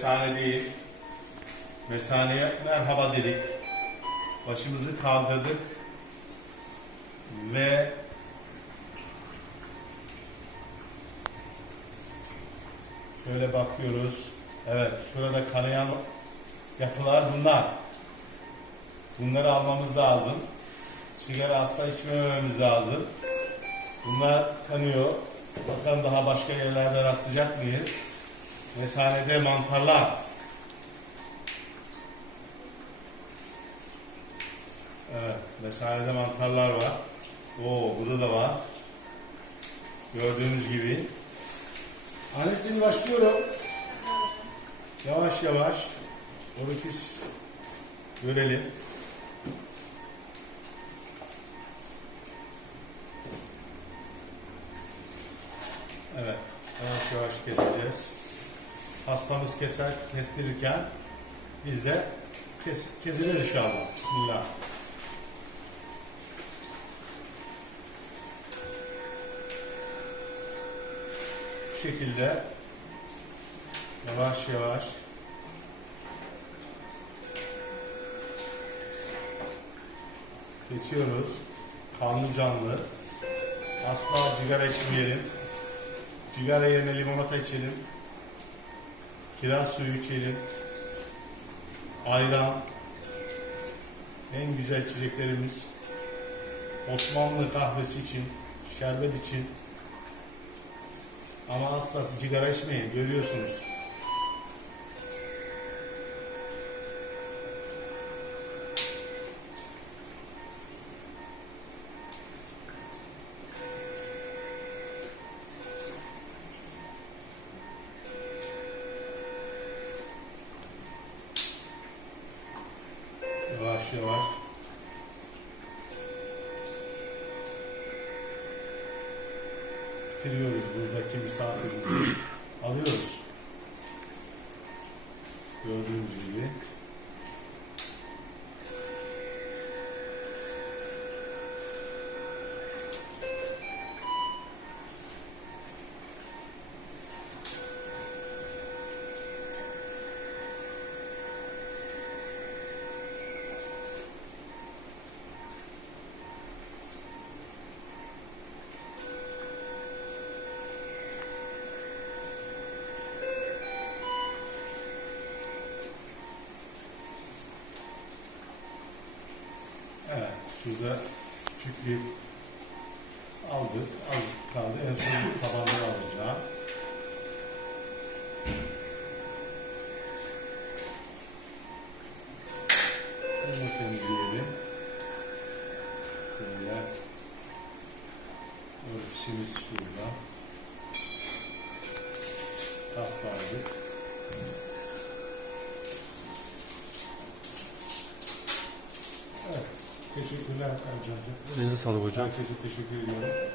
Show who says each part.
Speaker 1: mesanedeyim. Mesaneye merhaba dedik. Başımızı kaldırdık. Ve şöyle bakıyoruz. Evet, şurada kanayan yapılar bunlar. Bunları almamız lazım. Sigara asla içmememiz lazım. Bunlar kanıyor. Bakalım daha başka yerlerde rastlayacak mıyız? Mesanede mantarlar. Evet, mesanede mantarlar var. Oo, burada da var. Gördüğünüz gibi. Annesini başlıyorum. Yavaş yavaş. Orifis görelim. Evet, yavaş yavaş keseceğiz. Hastamız keser, kestirirken biz de kes, keseceğiz inşallah. Bismillah. Bu şekilde yavaş yavaş kesiyoruz. Kanlı canlı. Asla sigara içmeyelim. Sigara yerine limonata içelim. Kiraz suyu içelim. Ayran. En güzel içeceklerimiz. Osmanlı kahvesi için, şerbet için. Ama asla sigara içmeyin. Görüyorsunuz. Yavaş yavaş. Bitiriyoruz buradaki misafirimizi. Alıyoruz. Gördüğünüz gibi. Evet, şurada küçük bir aldık, az kaldı. En son tabanları alacağım. Bunu temizleyelim. Şöyle. Örtüsümüz şurada. Taslardık. Evet. Teşekkürler Ercan'cığım.
Speaker 2: Elinize sağlık hocam.
Speaker 1: Herkese teşekkür ediyorum.